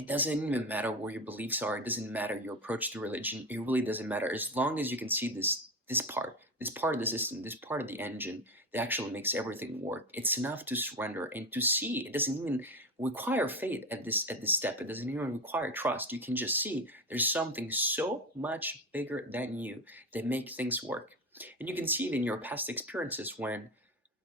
it doesn't even matter where your beliefs are. It doesn't matter your approach to religion. It really doesn't matter as long as you can see this part of the system, this part of the engine that actually makes everything work. It's enough to surrender and to see. It doesn't even require faith at this step. It doesn't even require trust. You can just see there's something so much bigger than you that make things work. And you can see it in your past experiences when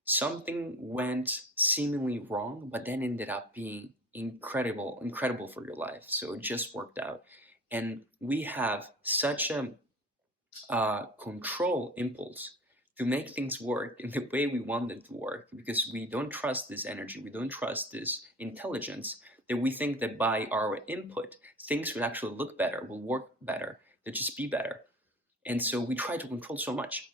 something went seemingly wrong, but then ended up being incredible for your life. So it just worked out. And we have such a control impulse to make things work in the way we want them to work because we don't trust this energy, we don't trust this intelligence, that we think that by our input, things will actually look better, will work better, they'll just be better. And so we try to control so much.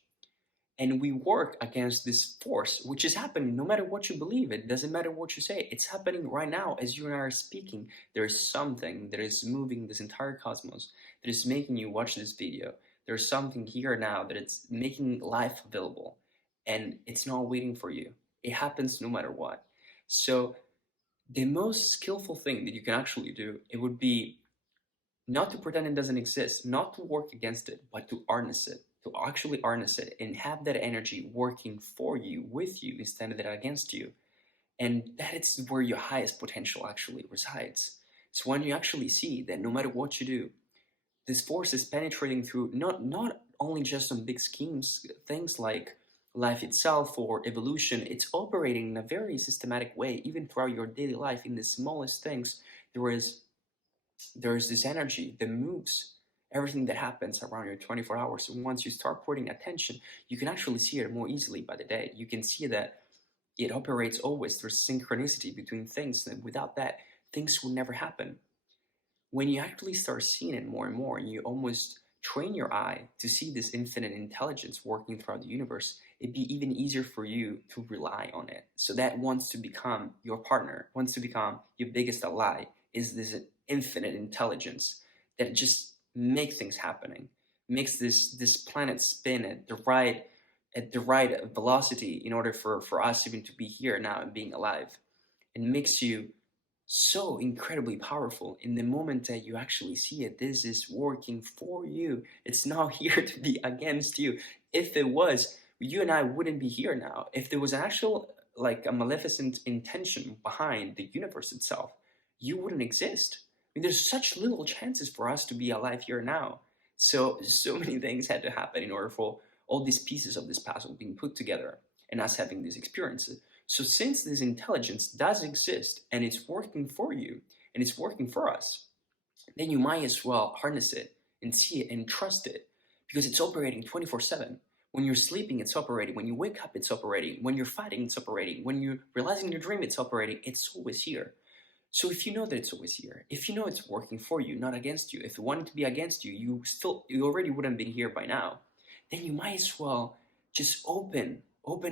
And we work against this force, which is happening no matter what you believe. It doesn't matter what you say. It's happening right now as you and I are speaking. There's something that is moving this entire cosmos that is making you watch this video. There's something here now that it's making life available, and it's not waiting for you. It happens no matter what. So the most skillful thing that you can actually do, it would be not to pretend it doesn't exist, not to work against it, but to harness it, to actually harness it and have that energy working for you, with you, instead of that against you. And that is where your highest potential actually resides. It's when you actually see that no matter what you do, this force is penetrating through not only just on big schemes, things like life itself or evolution. It's operating in a very systematic way, even throughout your daily life. In the smallest things, there is there's this energy that moves everything that happens around your 24 hours. So once you start putting attention, you can actually see it more easily by the day. You can see that it operates always. There's synchronicity between things, and without that, things will never happen. When you actually start seeing it more and more, and you almost train your eye to see this infinite intelligence working throughout the universe, it'd be even easier for you to rely on it. So that wants to become your partner, wants to become your biggest ally, is this infinite intelligence that just makes things happening, makes this planet spin at the right velocity in order for us even to be here now and being alive. It makes you so incredibly powerful in the moment that you actually see it. This is working for you. It's not here to be against you. If it was, you and I wouldn't be here now. If there was an actual, like a maleficent intention behind the universe itself, you wouldn't exist. I mean, there's such little chances for us to be alive here now. So many things had to happen in order for all these pieces of this puzzle being put together and us having these experiences. So since this intelligence does exist and it's working for you and it's working for us, then you might as well harness it and see it and trust it because it's operating 24/7. When you're sleeping, it's operating. When you wake up, it's operating. When you're fighting, it's operating. When you're realizing your dream, it's operating. It's always here. So if you know that it's always here, if you know it's working for you, not against you, if it wanted to be against you, you already wouldn't have been here by now, then you might as well just open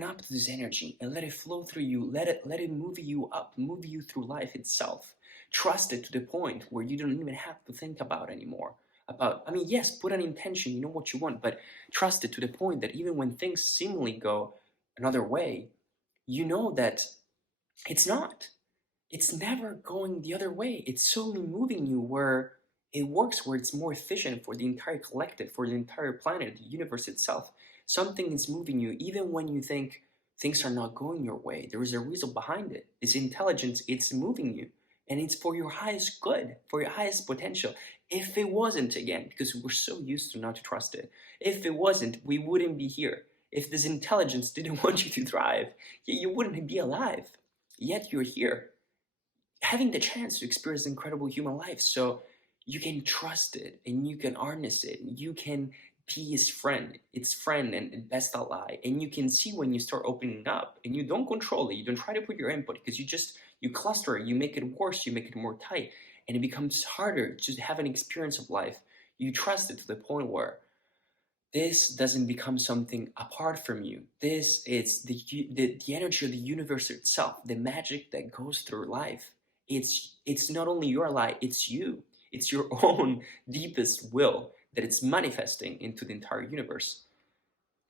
up to this energy and let it flow through you. Let it move you up, move you through life itself. Trust it to the point where you don't even have to think about anymore. I mean, yes, put an intention, you know what you want, but trust it to the point that even when things seemingly go another way, you know that it's not. It's never going the other way. It's solely moving you where it works, where it's more efficient for the entire collective, for the entire planet, the universe itself. Something is moving you even when you think things are not going your way. There is a reason behind it. It's intelligence, it's moving you. And it's for your highest good, for your highest potential. If it wasn't, again, because we're so used to not to trust it, if it wasn't, we wouldn't be here. If this intelligence didn't want you to thrive, you wouldn't be alive. Yet you're here having the chance to experience incredible human life. So you can trust it and you can harness it. You can be its friend and best ally. And you can see when you start opening up and you don't control it, you don't try to put your input because you cluster it, you make it worse, you make it more tight, and it becomes harder to have an experience of life. You trust it to the point where this doesn't become something apart from you. This is the energy of the universe itself, the magic that goes through life. It's not only your light, it's you. It's your own deepest will that it's manifesting into the entire universe.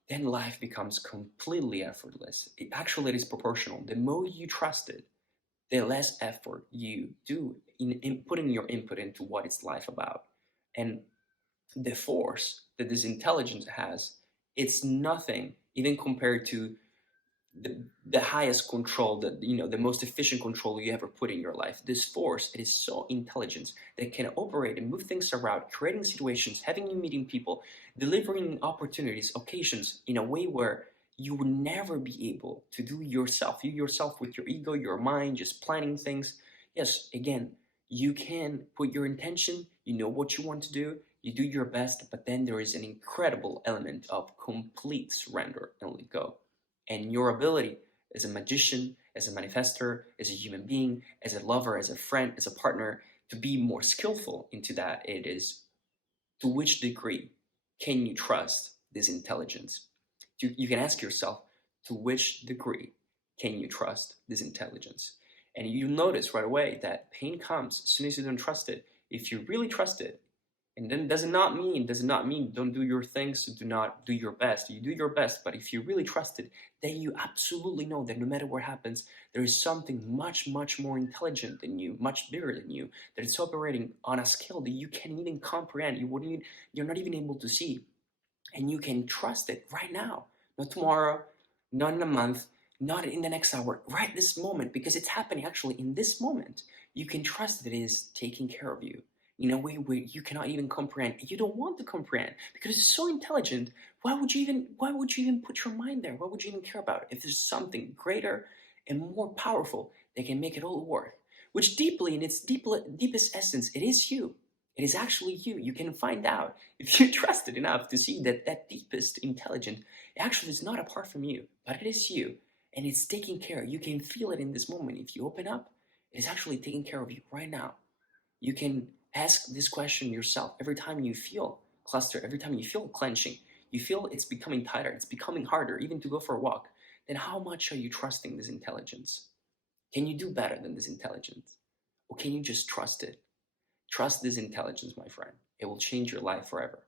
Then life becomes completely effortless. It actually is proportional. The more you trust it, the less effort you do in putting your input into what is life about. And the force that this intelligence has, it's nothing even compared to the highest control, that the most efficient control you ever put in your life. This force, it is so intelligent that can operate and move things around, creating situations, having you meeting people, delivering opportunities, occasions in a way where you would never be able to do yourself. You yourself with your ego, your mind, just planning things. Yes, again, you can put your intention, you know what you want to do, you do your best, but then there is an incredible element of complete surrender and let go. And your ability as a magician, as a manifester, as a human being, as a lover, as a friend, as a partner, to be more skillful into that, it is to which degree can you trust this intelligence? You can ask yourself, to which degree can you trust this intelligence? And you notice right away that pain comes as soon as you don't trust it. If you really trust it, and then does not mean don't do your things, do not do your best. You do your best, but if you really trust it, then you absolutely know that no matter what happens, there is something much, much more intelligent than you, much bigger than you, that it's operating on a scale that you can't even comprehend. You're not even able to see, and you can trust it right now, not tomorrow, not in a month, not in the next hour, right this moment, because it's happening actually in this moment. You can trust that it is taking care of you in a way where you cannot even comprehend. You don't want to comprehend because it's so intelligent. Why would you even put your mind there? Why would you even care about it if there's something greater and more powerful that can make it all work? Which deeply, in its deepest essence, it is you. It is actually you. You can find out if you trust it enough to see that that deepest intelligence actually is not apart from you, but it is you. And it's taking care. You can feel it in this moment. If you open up, it is actually taking care of you right now. You can ask this question yourself every time you feel cluster, every time you feel clenching, you feel it's becoming tighter, it's becoming harder, even to go for a walk. Then how much are you trusting this intelligence? Can you do better than this intelligence? Or can you just trust it? Trust this intelligence, my friend. It will change your life forever.